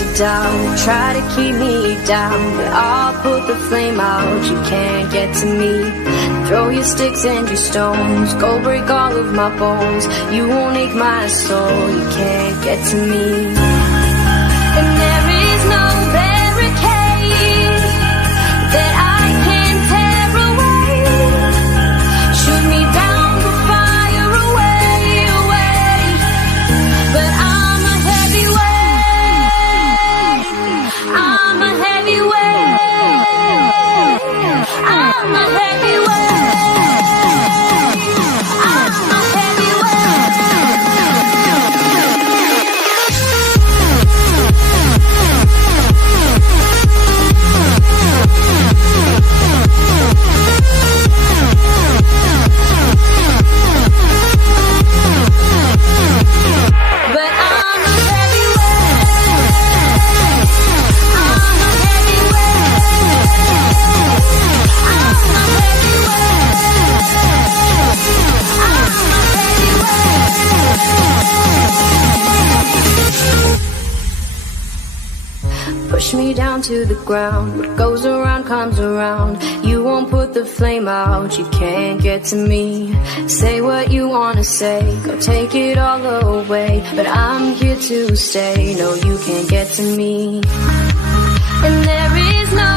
to doubt, try to keep me down, but I'll put the flame out. You can't get to me. Throw your sticks and your stones, go break all of my bones. You won't ache my soul, you can't get to me. And there is no barricade that I can tear away. Shoot me down the fire away, away. But I'm a heavyweight, I'm a heavyweight, I'm a heavyweight. Push me down to the ground. What goes around comes around. You won't put the flame out. You can't get to me. Say what you wanna say, go take it all away, but I'm here to stay. No, you can't get to me. And there is no